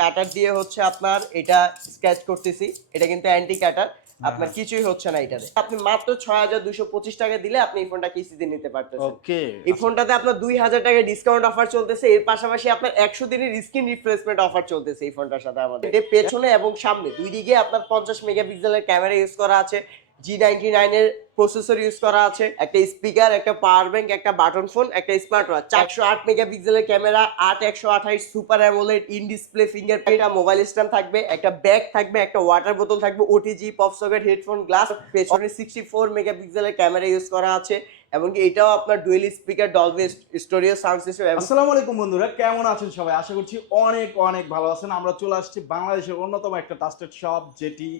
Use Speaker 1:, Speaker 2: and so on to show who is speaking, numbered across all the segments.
Speaker 1: কাটার দিয়ে হচ্ছে আপনার এটা স্কেচ করতেছি। এটা কিন্তু অ্যান্টি কাটার আপনার কিছুই হচ্ছে না এটাতে। আপনি মাত্র ছয় হাজার দুশো পঁচিশ টাকা দিলে আপনি এই ফোনটা কিস্তিতে নিতে পারতেছেন।
Speaker 2: ওকে
Speaker 1: এই ফোনটাতে আপনার দুই হাজার টাকা ডিসকাউন্ট অফার চলতেছে এর পাশাপাশি আপনার একশো দিনের স্ক্রিন রিপ্লেসমেন্ট অফার চলতেছে এই ফোনটার সাথে আমাদের। পেছনে এবং সামনে দুই দিকে আপনার পঞ্চাশ মেগাপিক্সেলের ক্যামেরা ইউজ করা আছে জি নাইনটি নাইনের প্রসেসর ইউজ করা আছে, একটা স্পিকার একটা পাওয়ার ব্যাংক একটা বাটন ফোন একটা স্মার্ট ওয়াচ চারশো আট মেগাপিক্সেলের ক্যামেরা আট একশো আঠাইশ super AMOLED in display fingerprint mobile stand থাকবে, একটা ব্যাগ থাকবে, একটা ওয়াটার বোতল থাকবে OTG pop socket headphone glass পেছনে সিক্সটি ফোর মেগাপিক্সেলের ক্যামেরা ইউজ করা আছে এবং এটাও আপনার dual speaker Dolby stereo sound system
Speaker 2: আসসালামু আলাইকুম বন্ধুরা, কেমন আছেন সবাই? আশা করছি অনেক অনেক ভালো আছেন। আমরা চলে আসছি বাংলাদেশের অন্যতম একটা ট্রাস্টেড শপ যেটি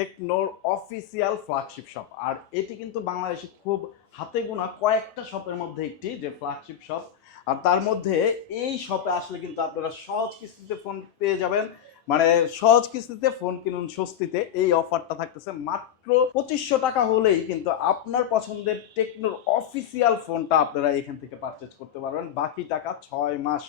Speaker 2: টেকনোর অফিসিয়াল ফ্ল্যাগশিপ শপ। আর এটি কিন্তু বাংলাদেশে খুব হাতে গোনা কয়েকটা শপের মধ্যে একটি যে ফ্ল্যাগশিপ শপ। আর তার মধ্যে এই শপে আসলে কিন্তু আপনারা সহজ কিস্তিতে ফোন পেয়ে যাবেন। মানে সহজ কিস্তিতে ফোন কিনুন স্বস্তিতে। এই অফারটা থাকতেছে মাত্র পঁচিশশো টাকা হলেই কিন্তু আপনার পছন্দের টেকনোর অফিসিয়াল ফোনটা আপনারা এখান থেকে পারচেজ করতে পারবেন। বাকি টাকা ছয় মাস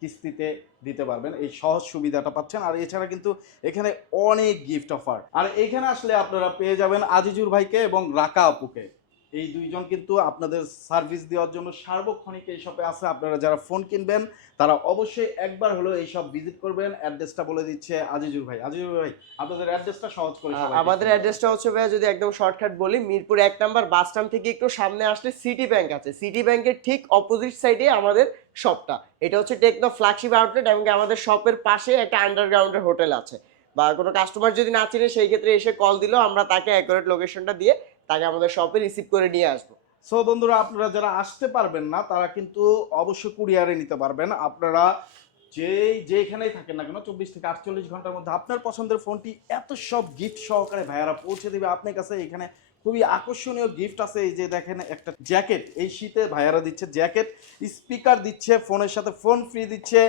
Speaker 2: কিস্তিতে দিতে পারবেন। এই সহজ সুবিধাটা পাচ্ছেন। আর এছাড়া কিন্তু এখানে অনেক গিফট অফার আর এখানে আসলে আপনারা পেয়ে যাবেন আজিজুর ভাইকে এবং রাকা আপুকে। এই দুইজন কিন্তু আপনাদের সার্ভিস দেওয়ার জন্য সার্বক্ষণিক এই শপে আছে। আপনারা যারা ফোন কিনবেন তারা অবশ্যই একবার হলেও এই সব ভিজিট করবেন। অ্যাড্রেসটা বলে দিচ্ছে আজিজুর ভাই। আজিজুর ভাই আপনাদের অ্যাড্রেসটা সহজ করে
Speaker 1: আমাদের অ্যাড্রেসটা হচ্ছে ভাইয়া যদি একদম শর্টকাট বলি মিরপুর এক নাম্বার বাস স্ট্যান্ড থেকে একটু সামনে আসলে সিটি ব্যাংক আছে। সিটি ব্যাংকের ঠিক অপোজিট সাইডে আমাদের শপটা এটা হচ্ছে টেকনো ফ্ল্যাগশিপ আউটলেট এবং আমাদের শপের পাশে একটা আন্ডারগ্রাউন্ডের হোটেল আছে। বা কোনো কাস্টমার যদি না চিনে, সেই ক্ষেত্রে এসে কল দিলেও আমরা তাকে অ্যাকুরেট লোকেশনটা দিয়ে তাকে আমাদের শপে রিসিভ করে নিয়ে আসব।
Speaker 2: সো বন্ধুরা, আপনারা যারা আসতে পারবেন না, তারা কিন্তু অবশ্যই কুরিয়ারে নিতে পারবেন। আপনারা যে যেখানেই থাকেন না কেন, চব্বিশ থেকে আটচল্লিশ ঘণ্টার মধ্যে আপনার পছন্দের ফোনটি এত সব গিফট সহকারে ভাইয়ারা পৌঁছে দেবে। আপনার কাছে এখানে খুবই আকর্ষণীয় গিফট আছে। এই যে দেখেন, একটা জ্যাকেট এই শীতে ভাইয়ারা দিচ্ছে জ্যাকেট স্পিকার দিচ্ছে ফোনের সাথে ফোন ফ্রি দিচ্ছে।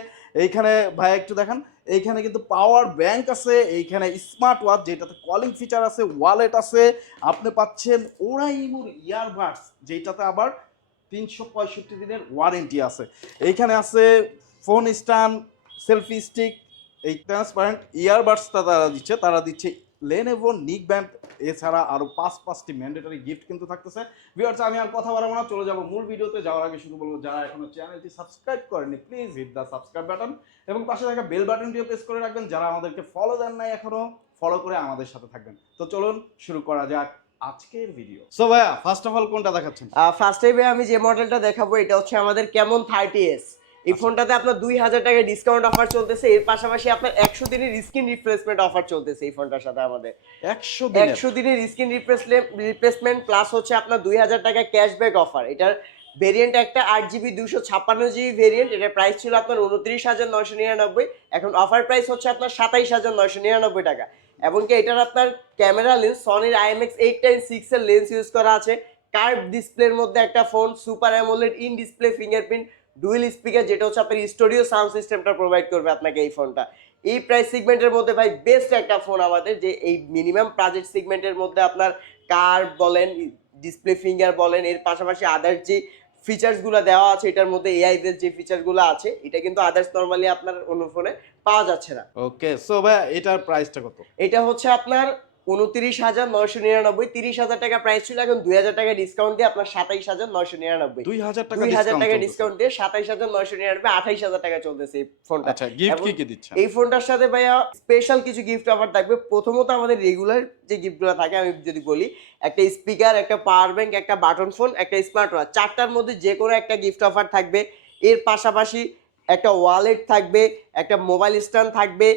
Speaker 2: এইখানে ভাইয়া একটু দেখেন, এইখানে কিন্তু পাওয়ার ব্যাংক আছে, এইখানে স্মার্ট ওয়াচ যেটাতে কলিং ফিচার আছে ওয়ালেট আছে। আপনি পাচ্ছেন ওরাইমুর ইয়ারবাডস যেটাতে আবার তিনশো পঁয়ষট্টি দিনের ওয়ারেন্টি আছে। এইখানে আছে ফোন স্ট্যান্ড সেলফি স্টিক এই ট্রান্সপারেন্ট ইয়ারবাডসটা তারা দিচ্ছে তারা দিচ্ছে লেনেভো নিক ব্যান্ড এছাড়া আরও পাঁচ পাঁচটি ম্যান্ডেটরি গিফট কিন্তু থাকতেছে। ভিউয়ার্স আমি আর কথা বাড়াবো না, চলে যাব মূল ভিডিওতে। যাওয়ার আগে শুধু বলব, যারা এখনও চ্যানেলটি সাবস্ক্রাইব করেনি please hit the subscribe button এবং পাশে থাকা বেল বাটনটিও প্রেস করে রাখবেন। যারা আমাদেরকে ফলো দেন নাই এখনও ফলো করে আমাদের সাথে থাকবেন। তো চলুন শুরু করা যাক আজকের ভিডিও সো ভাইয়া ফার্স্ট অফ অল কোনটা দেখাচ্ছেন?
Speaker 1: ফার্স্ট টাইমে আমি যে মডেলটা দেখাবো, এটা হচ্ছে আমাদের কেমন থার্টি এস এই ফোনটাতে আপনার দুই হাজার টাকা ডিসকাউন্ট অফার চলতেছে এর পাশাপাশি আপনার একশো দিনের স্ক্রিন রিপ্লেসমেন্ট অফার চলতেছে এই ফোনটার সাথে আমাদের।
Speaker 2: একশো
Speaker 1: একশো দিনের স্ক্রিন রিপ্লেসমেন্ট প্লাস হচ্ছে আপনার দুই হাজার টাকা ক্যাশব্যাক অফার এটার ভেরিয়েন্ট একটা আট জিবি দুশো ছাপ্পান্ন জিবি ভেরিয়েন্ট এটার প্রাইস ছিল আপনার উনত্রিশ হাজার নয়শো নিরানব্বই। এখন অফার প্রাইস হচ্ছে আপনার সাতাইশ হাজার নয়শো নিরানব্বই টাকা। এবং কি এটার আপনার ক্যামেরা লেন্স সনির আইএমএক্স এইট টেন সিক্স এর লেন্স ইউজ করা আছে। কার্ভ ডিসপ্লের মধ্যে একটা phone super AMOLED in display fingerprint dual speaker যেটা হচ্ছে আপনার স্টুডিও সাউন্ড সিস্টেমটা প্রোভাইড করবে আপনাকে এই ফোনটা এই প্রাইস সেগমেন্টের মধ্যে ভাই বেস্ট একটা ফোন আমাদের যে এই মিনিমাম বাজেট সেগমেন্টের মধ্যে আপনার কার বলেন ডিসপ্লে ফিঙ্গার বলেন এর পাশাপাশি আদার্স যে ফিচার্সগুলো দেওয়া আছে এটার মধ্যে এআই বেস যে ফিচারগুলো আছে এটা কিন্তু আদার্স নর্মালি আপনার অন্য ফোনে পাওয়া যাচ্ছে না।
Speaker 2: ওকে সো ভাই এটার প্রাইসটা কত?
Speaker 1: এটা হচ্ছে আপনার উনত্রিশ হাজার নয়শো নিরানব্বই তিরিশ হাজার টাকা প্রাইস ছিল এখন দুই হাজার টাকা ডিসকাউন্ট দিয়ে আপনার সাতাইশ হাজার নয়শো নিরানব্বই।
Speaker 2: দুই হাজার টাকা
Speaker 1: দুই হাজার টাকা
Speaker 2: ডিসকাউন্ট
Speaker 1: দিয়ে সাতাইশ হাজার নয়শো নিরানব্বই আঠাইশ হাজার টাকা চলতেছে এই ফোনটা
Speaker 2: আচ্ছা গিফট কি কি দিচ্ছেন?
Speaker 1: এই ফোনটার সাথে ভাইয়া স্পেশাল কিছু গিফট অফার থাকবে। প্রথমত আমাদের রেগুলার যে গিফটগুলো থাকে আমি যদি বলি একটা স্পিকার একটা পাওয়ার ব্যাংক একটা বাটন ফোন একটা স্মার্ট ওয়াচ চারটার মধ্যে যে কোনো একটা গিফট অফার থাকবে। এর পাশাপাশি একটা ওয়ালেট থাকবে একটা মোবাইল স্ট্যান্ড থাকবে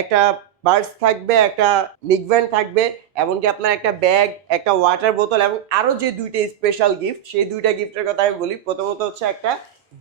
Speaker 1: একটা বার্ডস থাকবে, একটা নিকভ্যান থাকবে, এমনকি আপনার একটা ব্যাগ, একটা ওয়াটার বোতল এবং আরও যে দুইটা স্পেশাল গিফট সেই দুইটা গিফটের কথা আমি বলি। প্রথমত হচ্ছে একটা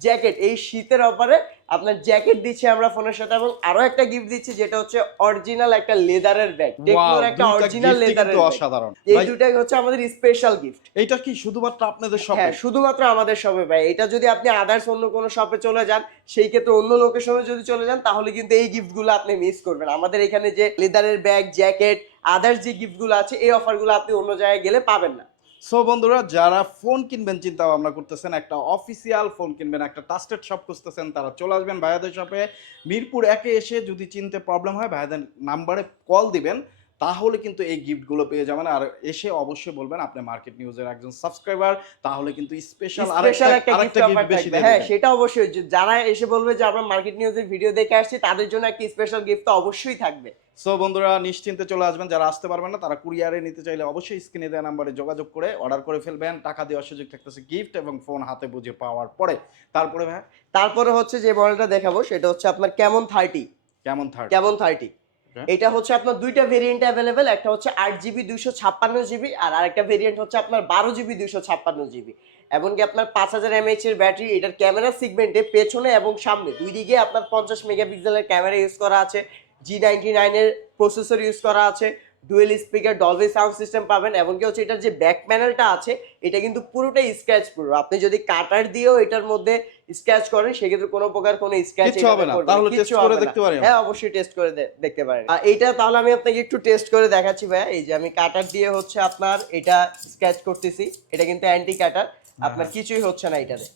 Speaker 1: জ্যাকেট এই শীতের অফারে আপনার জ্যাকেট দিচ্ছি আমরা ফোনের সাথে এবং আরও একটা গিফট দিচ্ছি যেটা হচ্ছে অরিজিনাল একটা লেদারের ব্যাগ টেকনোর একটা অরিজিনাল লেদারের
Speaker 2: অসাধারণ।
Speaker 1: এই দুটাই হচ্ছে আমাদের স্পেশাল গিফট
Speaker 2: এইটা কি শুধুমাত্র আপনাদের শপে
Speaker 1: হ্যাঁ শুধুমাত্র আমাদের শপে ভাই। এটা যদি আপনি আদার্স অন্য কোনো শপে চলে যান সেই ক্ষেত্রে অন্য লোকেশনে যদি চলে যান তাহলে কিন্তু এই গিফটগুলো আপনি মিস করবেন। আমাদের এখানে যে লেদারের ব্যাগ জ্যাকেট আদার্স যে গিফটগুলো আছে এই অফারগুলো আপনি অন্য জায়গায় গেলে পাবেন না।
Speaker 2: সো বন্ধুরা, যারা ফোন কিনবেন চিন্তা ভাবনা করতেছেন, একটা অফিসিয়াল ফোন কিনবেন, একটা টাস্টেড শপ খুঁজতেছেন, তারা চলে আসবেন ভাইয়াদের শপে মিরপুর একে এসে যদি চিনতে প্রবলেম হয়, ভাইয়াদের নাম্বারে কল দিবেন। তাহলে কিন্তু এই গিফটগুলো পেয়ে যাবেন। আর এসে অবশ্যই বলবেন আপনি মার্কেট নিউজের একজন সাবস্ক্রাইবার তাহলে কিন্তু স্পেশাল
Speaker 1: স্পেশাল একটা গিফট
Speaker 2: বেশি
Speaker 1: হ্যাঁ সেটা অবশ্যই। যারা এসে বলবে যে আমরা মার্কেট নিউজের ভিডিও দেখে আসছি তাদের জন্য একটা স্পেশাল গিফট তো অবশ্যই থাকবে।
Speaker 2: সো বন্ধুরা নিশ্চিন্তে চলে আসবেন। যারা আসতে পারবেন না তারা কুরিয়ারে নিতে চাইলে অবশ্যই স্ক্রিনে দেওয়া নাম্বারে যোগাযোগ করে অর্ডার করে ফেলবেন। টাকা দেওয়ার সুযোগ থাকতেছে গিফট এবং ফোন হাতে বুঝে পাওয়ার পরে। তারপরে ভাই?
Speaker 1: তারপরে হচ্ছে যে মডেলটা দেখাবো সেটা হচ্ছে আপনার কেমন থার্টি
Speaker 2: কেমন থার্ড
Speaker 1: কেমন থার্টি. এটা হচ্ছে আপনার দুইটা ভেরিয়েন্ট অ্যাভেলেবেল একটা হচ্ছে আট জিবি দুইশো ছাপ্পান্ন জিবি আর আরেকটা ভেরিয়েন্ট হচ্ছে আপনার বারো জিবি দুইশো ছাপ্পান্ন জিবি এমনকি আপনার পাঁচ হাজার এমএইচ এর ব্যাটারি এটার ক্যামেরা সিগমেন্টে পেছনে এবং সামনে, দুই দিকে আপনার পঞ্চাশ মেগাপিক্সেলের ক্যামেরা ইউজ করা আছে জি নাইনটি নাইনের প্রসেসর ইউজ করা আছে dual speaker Dolby sound system পাবেন, এমনকি হচ্ছে এটার যে ব্যাক প্যানেলটা আছে, এটা কিন্তু পুরোটাই স্ক্র্যাচ প্রুফ আপনি যদি কাটার দিয়েও এটার মধ্যে স্ক্র্যাচ করেন সেক্ষেত্রে কোনো প্রকার কোনো স্ক্র্যাচ
Speaker 2: কিচ্ছু হবে না। তাহলে টেস্ট করে দেখতে পারি আমরা।
Speaker 1: হ্যাঁ অবশ্যই টেস্ট করে দেখতে পারেন। আর এইটা তাহলে আমি আপনাকে একটু টেস্ট করে দেখাচ্ছি ভাইয়া এই যে আমি কাটার দিয়ে হচ্ছে আপনার এটা স্কেচ করতেছি। এটা কিন্তু অ্যান্টি কাটার আপনার কিছুই হচ্ছে না এটাতে।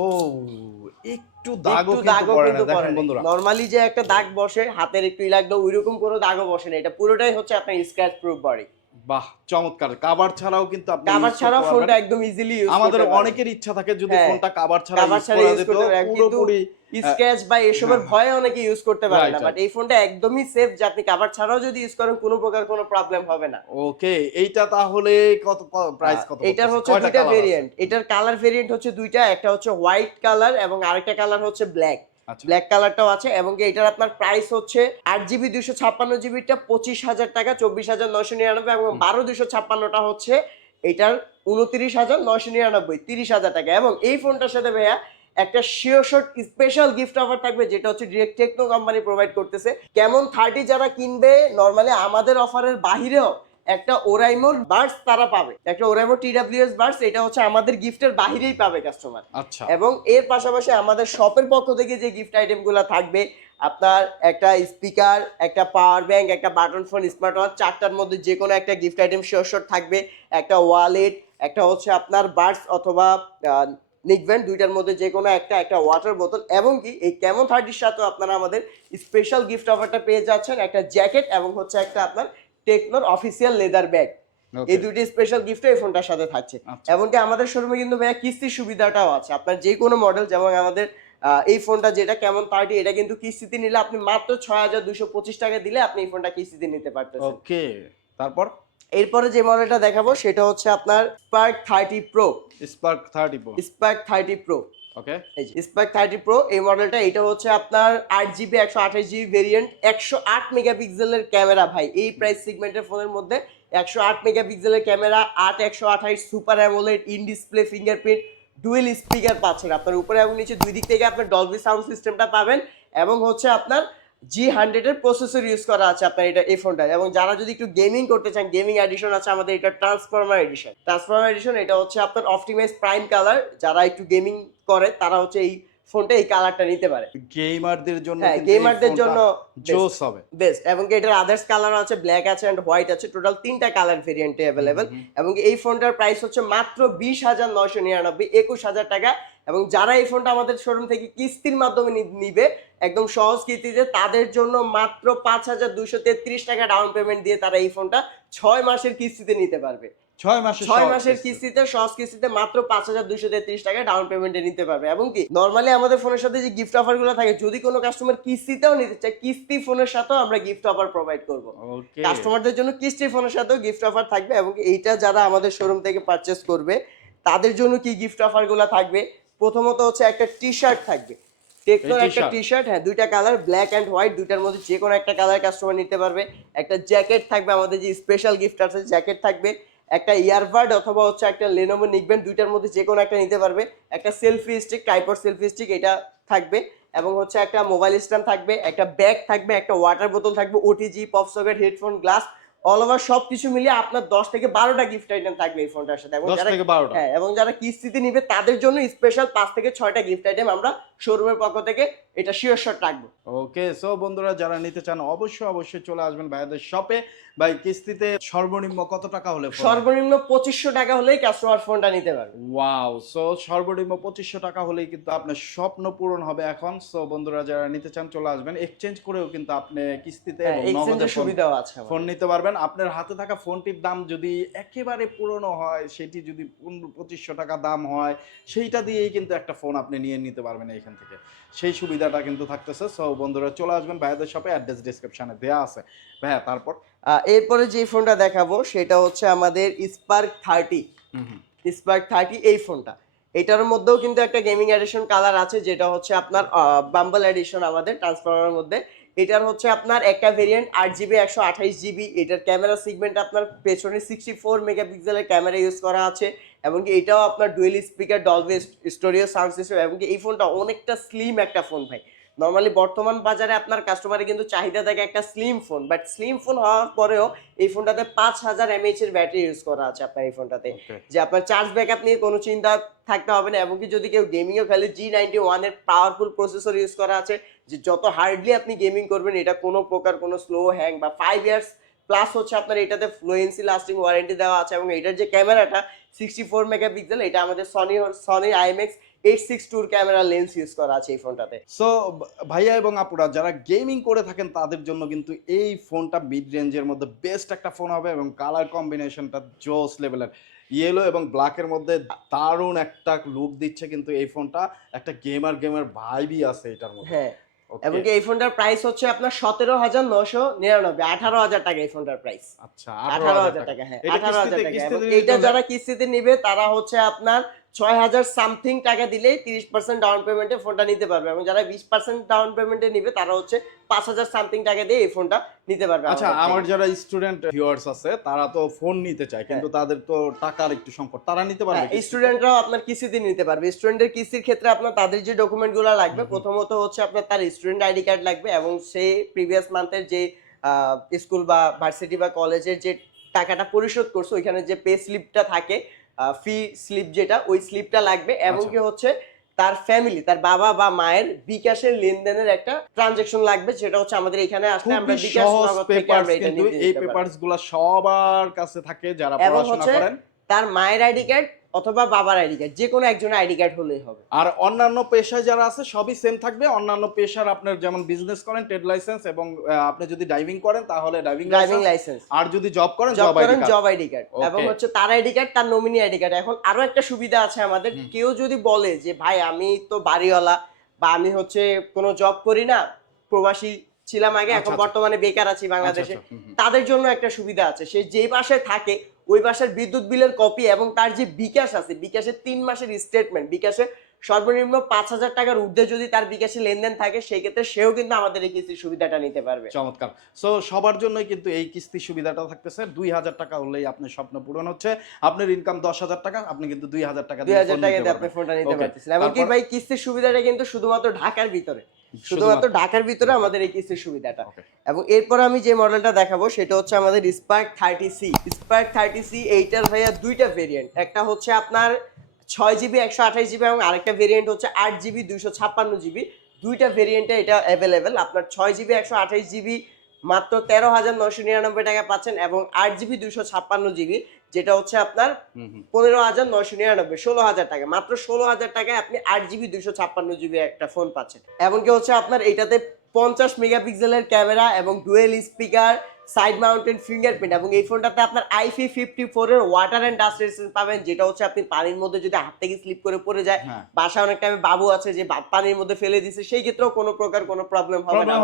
Speaker 2: ও একটু দাগও
Speaker 1: একটু
Speaker 2: কিন্তু
Speaker 1: দাগও
Speaker 2: পড়ে বন্ধুরা।
Speaker 1: নরমালি যে একটা দাগ বসে হাতের একটু ই লাগল ওইরকম কোনো দাগও বসে না। এটা পুরোটাই হচ্ছে আপনার স্ক্র্যাচ প্রুফ বডি
Speaker 2: বাহ চমৎকার। কাভার ছাড়াও কিন্তু আপনি
Speaker 1: কাভার ছাড়াও ফোনটা। একদম ইজিলি ইউজ
Speaker 2: আমাদের অনেকের ইচ্ছা থাকে যদি
Speaker 1: হ্যাঁ।
Speaker 2: ফোনটা কাভার ছাড়া ইউজ করা যেত পুরোপুরি
Speaker 1: স্ক্র্যাচ বা এসবের
Speaker 2: হ্যাঁ।
Speaker 1: ভয়ে অনেকে ইউজ করতে পারে না। বাট এই ফোনটা একদমই সেফ যে আপনি কাভার ছাড়াও যদি ইউজ করেন কোনো প্রকার কোনো প্রবলেম হবে না।
Speaker 2: ওকে এইটা তাহলে কত প্রাইস কত
Speaker 1: এটার হচ্ছে দুইটা ভেরিয়েন্ট এটার কালার ভেরিয়েন্ট হচ্ছে দুইটা একটা হচ্ছে হোয়াইট কালার এবং আরেকটা কালার হচ্ছে ব্ল্যাক ব্ল্যাক কালারটাও আছে এবং এটার আপনার প্রাইস হচ্ছে আট জিবি দুইশো ছাপ্পান্ন জিবিটা পঁচিশ হাজার টাকা চব্বিশ হাজার নয়শো নিরানব্বই এবং বারো দুইশো ছাপ্পান্নটা হচ্ছে এটার উনত্রিশ হাজার নয়শো নিরানব্বই তিরিশ হাজার টাকা। এবং এই ফোনটার সাথে ভাইয়া একটা sure shot special gift offer থাকবে যেটা হচ্ছে ডিরেক্ট টেকনো কোম্পানি প্রোভাইড করতেছে। কেমন থার্টি যারা কিনবে নর্মালি আমাদের অফারের বাহিরেও একটা ওরাইমোর বার্ডস তারা পাবে। একটা ওরাইমো টিডাব্লিউএস বার্স এটা হচ্ছে আমাদের গিফটের বাহিরেই পাবে কাস্টমার
Speaker 2: আচ্ছা।
Speaker 1: এবং এর পাশাপাশি আমাদের শপের পক্ষ থেকে যে গিফট আইটেমগুলো থাকবে আপনার একটা স্পিকার একটা পাওয়ার ব্যাংক একটা বাটন ফোন স্মার্ট ওয়াচ চারটার মধ্যে যে কোনো একটা গিফট আইটেম শিওর থাকবে। একটা ওয়ালেট একটা হচ্ছে আপনার বার্ডস অথবা নিকব্যান্ড দুইটার মধ্যে যে কোনো একটা একটা ওয়াটার বোতল এবং কি এই কেমন থার্টির সাথেও আপনারা আমাদের স্পেশাল গিফট অফারটা পেয়ে যাচ্ছেন। একটা জ্যাকেট এবং হচ্ছে একটা আপনার টেকনোর অফিসিয়াল লেদার ব্যাগ এই দুটি স্পেশাল গিফট এই ফোনটার সাথে থাকছে।
Speaker 2: আচ্ছা।
Speaker 1: এমনকি আমাদের শোরুমে কিন্তু ভাইয়া কিস্তির সুবিধাটাও আছে। আপনার যে কোনো মডেল যেমন আমাদের এই ফোনটা যেটা কেমন পার্টি এটা কিন্তু কিস্তিতে নিলে আপনি মাত্র ছয় হাজার দুশো পঁচিশ টাকা দিলে আপনি এই ফোনটা কিস্তিতে নিতে পারতেছেন।
Speaker 2: ওকে তারপর?
Speaker 1: এরপরে যে মডেলটা দেখাবো সেটা হচ্ছে আপনার Spark thirty pro
Speaker 2: Spark thirty pro
Speaker 1: Spark thirty pro
Speaker 2: okay
Speaker 1: এই থার্টি প্রো এই মডেলটা এটা হচ্ছে আপনার আট জিবি একশো আঠাশ জিবি ভেরিয়েন্ট একশো আট মেগাপিক্সেলের ক্যামেরা ভাই। এই প্রাইস সিগমেন্টের ফোনের মধ্যে একশো আট মেগাপিক্সেলের ক্যামেরা আট একশো আঠাশ super AMOLED in display fingerprint dual speaker পাচ্ছেন আপনার উপরে এবং নিচে। দুই দিক থেকে আপনার ডলবি সাউন্ড সিস্টেমটা পাবেন এবং হচ্ছে আপনার জি হান্ড্রেডের প্রসেসর ইউজ করা আছে আপনার এটা এই ফোনটা এবং যারা যদি একটু গেমিং করতে চান গেমিং এডিশন আছে আমাদের এটা ট্রান্সফর্মার এডিশন ট্রান্সফর্মার এডিশন এটা হচ্ছে আপনার অপটিমাইজ প্রাইম কালার যারা একটু গেমিং করে তারা হচ্ছে এই ফোনটা এই কালারটা নিতে পারে।
Speaker 2: গেমারদের জন্য
Speaker 1: হ্যাঁ গেমারদের জন্য
Speaker 2: জোস হবে।
Speaker 1: বেস্ট এবং কি এটার আদার্স কালার আছে? ব্ল্যাক আছে এন্ড হোয়াইট আছে। টোটাল তিনটা কালার ভেরিয়েন্টে অ্যাভেলেবেল এবং এই ফোনটার প্রাইস হচ্ছে মাত্র বিশ হাজার নয়শো নিরানব্বই একুশ হাজার টাকা। এবং যারা এই ফোনটা আমাদের শোরুম থেকে কিস্তির মাধ্যমে নিবে একদম সহজ কিস্তিতে তাদের জন্য মাত্র পাঁচ হাজার দুশো তেত্রিশ টাকা ডাউন পেমেন্ট দিয়ে তারা এই ফোনটা ছয় মাসের কিস্তিতে নিতে পারবে।
Speaker 2: ছয় মাসে
Speaker 1: ছয় মাসের কিস্তিতে সহজ কিস্তিতে মাত্র পাঁচ হাজার দুইশো তেত্রিশ টাকা ডাউন পেমেন্টে নিতে পারবে এবং কি নর্মালি আমাদের ফোনের সাথে যে গিফট অফারগুলো থাকে যদি কোনো কাস্টমার কিস্তিতেও নিতে চায় কিস্তি ফোনের সাথেও আমরা গিফট অফার প্রোভাইড করব। কাস্টমারদের জন্য কিস্তি ফোনের সাথেও গিফট অফার থাকবে এবং এইটা যারা আমাদের শোরুম থেকে পারচেস করবে তাদের জন্য কি গিফট অফারগুলো থাকবে প্রথমত হচ্ছে একটা টি শার্ট থাকবে টেকনোর একটা? টি শার্ট হ্যাঁ দুইটা কালার ব্ল্যাক অ্যান্ড হোয়াইট দুইটার মধ্যে যে কোনো একটা কালার কাস্টমার নিতে পারবে। একটা জ্যাকেট থাকবে আমাদের যে স্পেশাল গিফট আছে জ্যাকেট থাকবে। একটা ইয়ারবাড অথবা হচ্ছে একটা লেনোভো নিকবেন দুইটার মধ্যে যে কোনো একটা নিতে পারবে। একটা সেলফি স্টিক টাইপর সেলফি স্টিক এটা থাকবে। এবং হচ্ছে একটা মোবাইল স্ট্যান্ড থাকবে একটা ব্যাগ থাকবে একটা ওয়াটার বোতল থাকবে OTG pop socket headphone glass all over সব কিছু মিলিয়ে আপনার দশ থেকে বারোটা গিফট আইটেম থাকবে এই ফোনটার সাথে। এবং যারা হ্যাঁ এবং যারা কিস্তিতে নিবে তাদের জন্য স্পেশাল পাঁচ থেকে ছয়টা গিফট আইটেম আমরা শোরুমের পক্ষ থেকে এটা শিওর শট রাখব।
Speaker 2: ওকে সো বন্ধুরা যারা নিতে চান অবশ্যই অবশ্যই চলে আসবেন ভাইয়াদের শপে ভাই কিস্তিতে সর্বনিম্ন কত টাকা হলে
Speaker 1: সর্বনিম্ন পঁচিশশো টাকা হলেই কাস্টমার ফোনটা নিতে পারবে।
Speaker 2: ওয়াও সো সর্বনিম্ন পঁচিশশো টাকা হলেই কিন্তু আপনার স্বপ্ন পূরণ হবে এখন। সো বন্ধুরা যারা নিতে চান চলে আসবেন। এক্সচেঞ্জ করেও কিন্তু আপনি কিস্তিতে phone-
Speaker 1: সুবিধাও আছে
Speaker 2: ফোন নিতে পারবেন। আপনার হাতে থাকা ফোনটির দাম যদি একেবারে পুরনো হয় সেটি যদি পনেরো পঁচিশশো টাকা দাম হয় সেইটা দিয়েই কিন্তু একটা ফোন আপনি নিয়ে নিতে পারবেন এইখান থেকে। সেই সুবিধাটা কিন্তু থাকতেছে। সো বন্ধুরা চলে আসবেন ভাইয়াদের শপে অ্যাড্রেস ডিসক্রিপশানে দেওয়া আছে। ভাইয়া তারপর?
Speaker 1: এরপরে যে ফোনটা দেখাবো সেটা হচ্ছে আমাদের স্পার্ক থার্টি স্পার্ক থার্টি এই ফোনটা এটার মধ্যেও কিন্তু একটা গেমিং এডিশন কালার আছে যেটা হচ্ছে আপনার বাম্বল এডিশন আমাদের ট্রান্সফর্মারের মধ্যে। এটার হচ্ছে আপনার একটা ভেরিয়েন্ট আট জিবি একশো আঠাইশ জিবি এটার ক্যামেরা সিগমেন্ট আপনার পেছনে সিক্সটি ফোর মেগাপিক্সেলের ক্যামেরা ইউজ করা আছে এবং এটাও আপনার dual speaker Dolby stereo sound system এবং এই ফোনটা অনেকটা স্লিম একটা ফোন ভাই। নর্মালি বর্তমান বাজারে আপনার কাস্টমারে কিন্তু চাহিদা থাকে একটা slim phone but slim phone হওয়ার পরেও এই ফোনটাতে পাঁচ হাজার এমএইচ এর ব্যাটারি ইউজ করা আছে আপনার এই ফোনটাতে যে আপনার চার্জ ব্যাকআপ নিয়ে কোনো চিন্তা থাকতে হবে না এমনকি যদি কেউ গেমিংও খেলে জি নাইনটি ওয়ানের পাওয়ারফুল প্রসেসর ইউজ করা আছে যে যত হার্ডলি আপনি গেমিং করবেন এটা কোনো প্রকার কোনো স্লো হ্যাং বা ফাইভ ইয়ার্স প্লাস হচ্ছে আপনার এটাতে ফ্লুয়েন্সি লাস্টিং ওয়ারেন্টি দেওয়া আছে এবং এটার যে ক্যামেরাটা সিক্সটি ফোর মেগাপিক্সেল এটা আমাদের Sony Sony IMX eight six টুর ক্যামেরা লেন্স ইউজ করা আছে এই ফোনটাতে।
Speaker 2: সো ভাইয়া এবং আপুরা যারা গেমিং করে থাকেন তাদের জন্য কিন্তু এই ফোনটা মিড রেঞ্জের মধ্যে বেস্ট একটা ফোন হবে এবং কালার কম্বিনেশনটা জোস লেভেলের ইয়েলো এবং ব্ল্যাকের মধ্যে দারুণ একটা লুক দিচ্ছে কিন্তু এই ফোনটা। একটা গেমার গেমার ভাইবই আছে এটার মধ্যে।
Speaker 1: হ্যাঁ এবং কি এই ফোনটার প্রাইস হচ্ছে আপনার সতেরো হাজার নশো নিরানব্বই আঠারো হাজার টাকা এই ফোনটার প্রাইস
Speaker 2: আচ্ছা
Speaker 1: আঠারো হাজার টাকা। হ্যাঁ আঠারো হাজার টাকা।
Speaker 2: এটা
Speaker 1: এইটা যারা কিস্তিতে নিবে তারা হচ্ছে আপনার ছয় হাজার সামথিং টাকা দিলেই তিরিশ পার্সেন্ট ডাউন পেমেন্টে ফোনটা নিতে পারবে। এবং যারা বিশ পার্সেন্ট ডাউন পেমেন্টে নিবে তারা হচ্ছে পাঁচ হাজার সামথিং টাকা দিয়ে এই ফোনটা নিতে পারবে
Speaker 2: আচ্ছা আমার যারা স্টুডেন্ট ভিউয়ার্স আছে তারা তো ফোন নিতে চায় কিন্তু তাদের তো টাকার একটু সংকট। তারা নিতে পারবে
Speaker 1: হ্যাঁ? স্টুডেন্টরাও আপনার কিস্তিতে নিতে পারবে। স্টুডেন্টের কিস্তির ক্ষেত্রে আপনার তাদের যে ডকুমেন্টগুলো লাগবে প্রথমত হচ্ছে আপনার তার স্টুডেন্ট আইডি কার্ড লাগবে এবং সে প্রিভিয়াস মান্থের যে স্কুল বা ভার্সিটি বা কলেজের যে টাকাটা পরিশোধ করছে ওইখানে যে পে স্লিপটা থাকে ফি স্লিপ যেটা ওই স্লিপটা লাগবে এবং
Speaker 2: আচ্ছা।
Speaker 1: কি হচ্ছে তার ফ্যামিলি তার বাবা বা মায়ের বিকাশের লেনদেনের একটা ট্রানজেকশন লাগবে সেটা হচ্ছে আমাদের এখানে আসলে আমরা বিকাশ নগদ থেকে
Speaker 2: পেপারস
Speaker 1: আমরা এটা নিতে
Speaker 2: এই সবার কাছে থাকে যারা পড়াশোনা করেন
Speaker 1: তার মায়ের আইডি কার্ড অথবা বাবার আইডি কার্ড যে কোনো একজনের আইডি কার্ড হলেই হবে।
Speaker 2: আর অন্যান্য পেশায় যারা আছে সবই সেম থাকবে। অন্যান্য পেশার আপনার যেমন বিজনেস করেন ট্রেড লাইসেন্স এবং আপনি যদি ড্রাইভিং করেন তাহলে ড্রাইভিং
Speaker 1: ড্রাইভিং
Speaker 2: লাইসেন্স আর যদি জব করেন
Speaker 1: job
Speaker 2: ID card
Speaker 1: job ID card এবং হচ্ছে তার আইডি কার্ড তার নমিনি আইডি কার্ড। এখন আরও একটা সুবিধা আছে আমাদের। কেউ যদি বলে যে ভাই আমি তো বাড়িওয়ালা বা আমি হচ্ছে কোনো জব করি না প্রবাসী ছিলাম আগে
Speaker 2: আচ্ছা,
Speaker 1: এখন
Speaker 2: আচ্ছা।
Speaker 1: বর্তমানে বেকার আছি বাংলাদেশে
Speaker 2: আচ্ছা, আচ্ছা, হুম।
Speaker 1: তাদের জন্য একটা সুবিধা আছে সে যে বাসায় থাকে ওই বাসার বিদ্যুৎ বিলের কপি এবং তার যে বিকাশ আছে বিকাশের তিন মাসের স্টেটমেন্ট বিকাশে সর্বনিম্ন পাঁচ হাজার টাকার ঊর্ধ্বে যদি তার বিকাশে লেনদেন থাকে সেই ক্ষেত্রে সেও কিন্তু আমাদের এই কিস্তির সুবিধাটা নিতে পারবে।
Speaker 2: চমৎকার। সো সবার জন্যই কিন্তু এই কিস্তি সুবিধাটা থাকতেছে। দুই হাজার টাকা হলেই আপনার স্বপ্ন পূরণ হচ্ছে। আপনার ইনকাম দশ হাজার টাকা আপনি কিন্তু দুই হাজার টাকা
Speaker 1: দুই হাজার টাকা আপনি ফোনটা নিতে পারতেছেন এমনকি ভাই কিস্তির সুবিধাটা কিন্তু শুধুমাত্র ঢাকার ভিতরে। শুধুমাত্র ঢাকার ভিতরে আমাদের এই কিস্তির সুবিধাটা। এবং এরপর আমি যে মডেলটা দেখাবো সেটা হচ্ছে আমাদের Spark thirty C Spark thirty C এইটার ভাইয়া দুইটা ভেরিয়েন্ট একটা হচ্ছে আপনার ছয় জিবি একশো আঠাশ জিবি এবং আরেকটা ভেরিয়েন্ট হচ্ছে আট জিবি দুইশো ছাপ্পান্ন জিবি। দুইটা ভেরিয়েন্টে এটা অ্যাভেলেবেল আপনার ছয় জিবি একশো আঠাশ জিবি মাত্র তেরো হাজার নশো নিরানব্বই টাকা পাচ্ছেন এবং আট জিবি দুইশো ছাপ্পান্ন জিবি যেটা হচ্ছে আপনার। পনেরো হাজার নশো নিরানব্বই ষোলো হাজার টাকা। মাত্র ষোলো হাজার টাকায় আপনি আট জিবি দুইশো ছাপ্পান্ন জিবি একটা ফোন পাচ্ছেন। এমনকি হচ্ছে আপনার এইটাতে পঞ্চাশ মেগাপিক্সেলের ক্যামেরা এবং dual speaker side mounted fingerprint এবং এই ফোনটাতে আপনার আইফি ফিফটি ফোরের ওয়াটার অ্যান্ড ডাস্ট রেসিস্টেন্স পাবেন যেটা হচ্ছে আপনি পানির মধ্যে যদি হাত থেকে স্লিপ করে পড়ে যায়
Speaker 2: হ্যাঁ।
Speaker 1: বাসায় অনেক টাইমে বাবু আছে যে পানির মধ্যে ফেলে দিছে সেই ক্ষেত্রেও কোনো প্রকার কোনো প্রবলেম হবে না।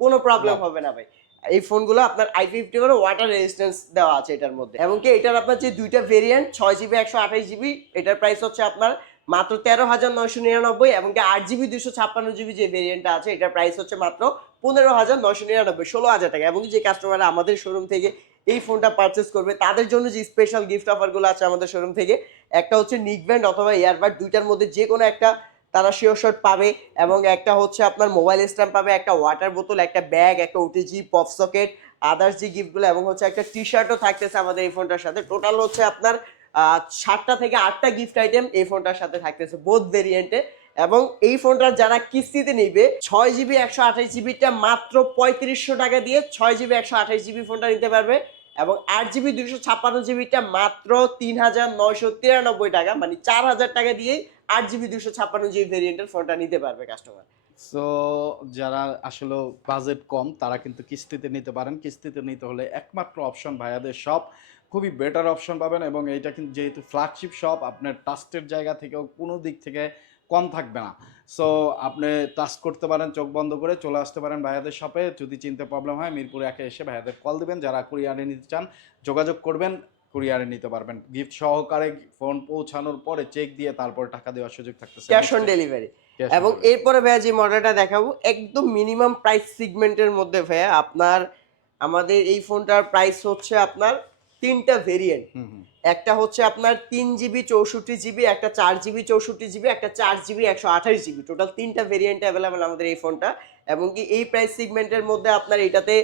Speaker 1: কোনো প্রবলেম হবে না ভাই। এই ফোনগুলো আপনার আই ফিফটি করে ওয়াটার রেজিস্ট্যান্স দেওয়া আছে এটার মধ্যে। এমনকি এটার আপনার যে দুইটা ভেরিয়েন্ট ছয় জিবি একশো আঠাশ জিবি এটার প্রাইস হচ্ছে আপনার মাত্র তেরো হাজার নয়শো নিরানব্বই এবং আট জিবি দুশো ছাপ্পান্ন জিবি যে ভেরিয়েন্টটা আছে, এটার প্রাইস হচ্ছে মাত্র পনেরো হাজার নয়শো নিরানব্বই, ষোলো হাজার টাকা। এবং যে কাস্টমাররা আমাদের শোরুম থেকে এই ফোনটা পারচেস করবে, তাদের জন্য যে স্পেশাল গিফট অফারগুলো আছে আমাদের শোরুম থেকে, একটা হচ্ছে নিক ব্যান্ড অথবা ইয়ারবাড দুইটার মধ্যে যে কোনো একটা তারা শিওর শট পাবে, এবং একটা হচ্ছে আপনার মোবাইল স্ট্যাম্প পাবে, একটা ওয়াটার বোতল একটা ব্যাগ একটা ওটিজি পপ সকেট আদার্স যে গিফটগুলো এবং হচ্ছে একটা টি শার্টও থাকতেছে আমাদের এই ফোনটার সাথে। টোটাল হচ্ছে আপনার সাতটা থেকে আটটা গিফট আইটেম এই ফোনটার সাথে থাকতেছে বোথ ভেরিয়েন্টে এবং এই ফোনটা যারা কিস্তিতে নিবে, ছয় জিবি একশো আঠাশ জিবিটা মাত্র পঁয়ত্রিশশো টাকা দিয়ে ছয় জিবি একশো আঠাশ জিবি ফোনটা নিতে পারবে। এবং আট জিবি দুইশো ছাপ্পান্ন জিবিটা মাত্র তিন হাজার নয়শো তিরানব্বই টাকা মানে চার হাজার টাকা দিয়েই আট জিবি দুশো ছাপ্পান্ন জিবি ভেরিয়েন্টের ফোনটা নিতে পারবে কাস্টমার
Speaker 2: সো যারা আসলে বাজেট কম, তারা কিন্তু কিস্তিতে নিতে পারেন। কিস্তিতে নিতে হলে একমাত্র অপশন ভাইয়াদের শপ খুবই বেটার অপশন পাবেন এবং এইটা কিন্তু যেহেতু ফ্ল্যাগশিপ শপ আপনার ট্রাস্টের জায়গা থেকেও কোনো দিক থেকে কম থাকবে না। সো আপনি টাস্ট করতে পারেন, চোখ বন্ধ করে চলে আসতে পারেন ভাইয়াদের শপে যদি চিনতে প্রবলেম হয়, মিরপুর একে এসে ভাইয়াদের কল দিবেন। যারা কুরিয়ারে নিতে চান, যোগাযোগ করবেন কুরিয়ারে নিতে পারবেন। গিফট সহকারে ফোন পৌঁছানোর পরে চেক দিয়ে তারপর টাকা দেওয়ার সুযোগ থাকতেছে।
Speaker 1: ক্যাশ অন ডেলিভারি এবং এরপরে ভাইয়া যে মডেলটা দেখাবো একদম মিনিমাম প্রাইস সিগমেন্টের মধ্যে ভাইয়া আপনার আমাদের এই ফোনটার প্রাইস হচ্ছে আপনার তিনটা ভেরিয়েন্ট একটা হচ্ছে আপনার তিন জিবি চৌষট্টি জিবি একটা চার জিবি চৌষট্টি জিবি একটা চার জিবি একশো আঠাশ জিবি টোটাল তিনটা ভেরিয়েন্ট অ্যাভেলেবেল আমাদের এই ফোনটা। এবং কি এই প্রাইস সিগমেন্টের মধ্যে আপনার এটাতে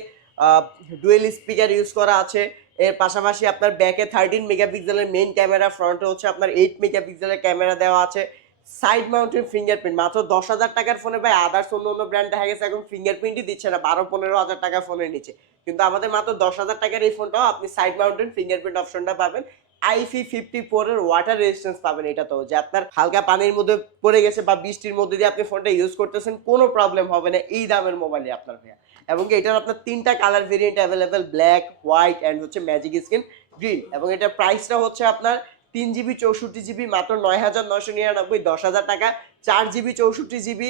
Speaker 1: ডুয়েল স্পিকার ইউজ করা আছে। এর পাশাপাশি আপনার ব্যাকে থার্টিন মেগাপিক্সেলের মেইন ক্যামেরা ফ্রন্টে হচ্ছে আপনার এইট মেগাপিক্সেলের ক্যামেরা দেওয়া আছে। Side mounted fingerprint. মাত্র দশ হাজার টাকার ফোনে ভাই আদার্স অন্য অন্য ব্র্যান্ড দেখা গেছে, এখন ফিঙ্গারপ্রিন্টই দিচ্ছে না, বারো পনেরো হাজার টাকার ফোনের নিচে কিন্তু আমাদের মাত্র দশ হাজার টাকার এই ফোনটাও আপনি সাইড মাউন্টেন ফিঙ্গারপ্রিন্ট অপশনটা পাবেন। আইফি ফিফটি ফোরের ওয়াটার রেজিস্ট্যান্স পাবেন এটা তো, যে আপনার হালকা পানির মধ্যে পড়ে গেছে বা বৃষ্টির মধ্যে দিয়ে আপনি ফোনটা ইউজ করতেছেন, কোনো প্রবলেম হবে না এই দামের মোবাইলে আপনার ভাইয়া। এবং এটার আপনার তিনটা colour variant available black white and হচ্ছে ম্যাজিক স্কিন গ্রিন এবং এটার প্রাইসটা হচ্ছে আপনার তিন জিবি চৌষট্টি জিবি মাত্র নয় হাজার নয়শো নিরানব্বই, দশ হাজার টাকা, চার জিবি চৌষট্টি জিবি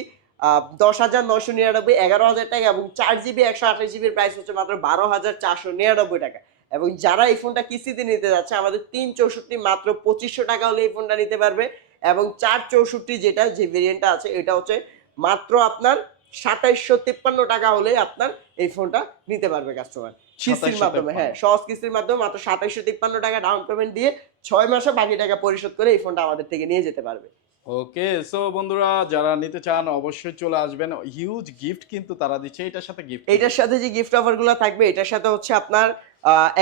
Speaker 1: দশ হাজার নশো নিরানব্বই, এগারো হাজার টাকা এবং চার জিবি একশো আঠাশ জিবির প্রাইস হচ্ছে মাত্র বারো হাজার চারশো নিরানব্বই টাকা। এবং যারা এই ফোনটা কিস্তিতে নিতে যাচ্ছে, আমাদের তিন চৌষট্টি মাত্র পঁচিশশো টাকা হলে এই ফোনটা নিতে পারবে। এবং চার চৌষট্টি যেটা যে ভেরিয়েন্টটা আছে, এটা হচ্ছে মাত্র আপনার সাতাইশশো তিপ্পান্ন টাকা হলে আপনার এই ফোনটা নিতে পারবে কাস্টমার কিস্তির মাধ্যমে হ্যাঁ সহজ কিস্তির মাধ্যমে মাত্র সাতাইশশো তিপ্পান্ন টাকা ডাউন পেমেন্ট দিয়ে ছয় মাসে বাকি টাকা পরিশোধ করে এই ফোনটা আমাদের থেকে নিয়ে যেতে পারবে।
Speaker 2: ওকে সো বন্ধুরা যারা নিতে চান অবশ্যই চলে আসবেন। হিউজ গিফট কিন্তু তারা দিচ্ছে এটার সাথে গিফট
Speaker 1: এটার সাথে যে গিফট অফারগুলো থাকবে এটার সাথে হচ্ছে আপনার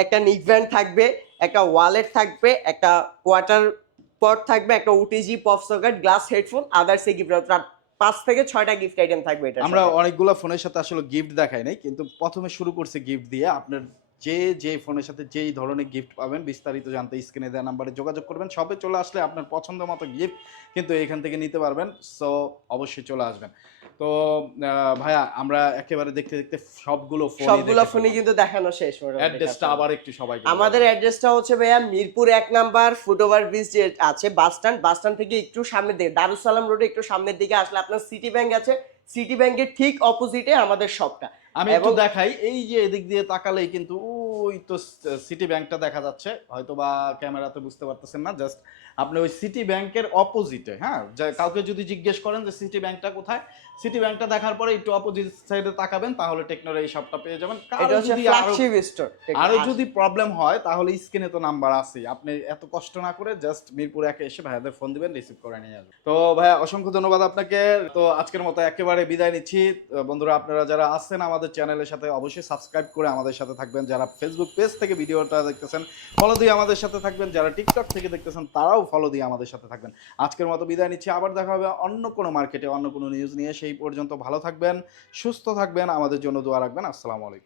Speaker 1: একটা নিক ব্যান্ড থাকবে একটা ওয়ালেট থাকবে একটা কোয়ার্টার পট থাকবে একটা OTG pop socket glass headphone others এই গিফট পাঁচ থেকে ছয়টা গিফট আইটেম থাকবে এটা
Speaker 2: আমরা অনেকগুলো ফোনের সাথে আসলে গিফট দেখাই নাই কিন্তু প্রথমে শুরু করছে গিফট দিয়ে। আপনার যে যে ফোনের সাথে যেই ধরনের গিফট পাবেন বিস্তারিত জানতে স্ক্রিনে দেওয়া নাম্বারে যোগাযোগ করবেন। সবে চলে আসলে আপনার পছন্দ মতো গিফট কিন্তু এখান থেকে নিতে পারবেন সো অবশ্যই চলে আসবেন। তো ভাইয়া আমরা একেবারে দেখতে দেখতে সবগুলো ফোন
Speaker 1: সবগুলো ফোনে কিন্তু দেখানো শেষ মোটামুটি
Speaker 2: অ্যাড্রেসটা আবার একটু সবাই
Speaker 1: আমাদের অ্যাড্রেসটা হচ্ছে ভাইয়া মিরপুর এক নাম্বার ফুটওভার ব্রিজ যে আছে বাস স্ট্যান্ড বাস স্ট্যান্ড থেকে একটু সামনের দিকে দারুসালাম রোডে একটু সামনের দিকে আসলে আপনার সিটি ব্যাংক আছে। সিটি ব্যাংকের ঠিক অপোজিটে আমাদের শপটা
Speaker 2: আমি একটু দেখাই এই যে এদিক দিয়ে তাকালেই কিন্তু ওই তো সিটি ব্যাংকটা দেখা যাচ্ছে। হয়তো বা ক্যামেরাতে বুঝতে পারতেছেন না জাস্ট আপনি ওই সিটি ব্যাংকের অপোজিটে হ্যাঁ? কাউকে যদি জিজ্ঞেস করেন যে সিটি ব্যাংকটা কোথায় সিটি ব্যাংকটা দেখার পরে একটু অপোজিট সাইডে তাকাবেন তাহলে টেকনোর এই শপটা পেয়ে যাবেন।
Speaker 1: আরও
Speaker 2: যদি প্রবলেম হয় তাহলে স্ক্রিনে তো নাম্বার আছে আপনি এত কষ্ট না করে জাস্ট মিরপুর একে এসে ভাইয়াদের ফোন দিবেন রিসিভ করে নিয়ে আসবেন। তো ভাইয়া অসংখ্য ধন্যবাদ আপনাকে। তো আজকের মতো একেবারে বিদায় নিচ্ছি। বন্ধুরা আপনারা যারা আছেন আমাদের চ্যানেলের সাথে অবশ্যই সাবস্ক্রাইব করে আমাদের সাথে থাকবেন। যারা ফেসবুক পেজ থেকে ভিডিওটা দেখতেছেন ফলো দিয়ে আমাদের সাথে থাকবেন। যারা টিকটক থেকে দেখতেছেন তারাও ফলো দিয়ে আমাদের সাথে থাকবেন। আজকের মতো বিদায় নিচ্ছি। আবার দেখা হবে অন্য কোনো মার্কেটে অন্য কোনো নিউজ নিয়ে। সেই পর্যন্ত ভালো থাকবেন, সুস্থ থাকবেন, আমাদের জন্য দোয়া রাখবেন। আসসালামু আলাইকুম।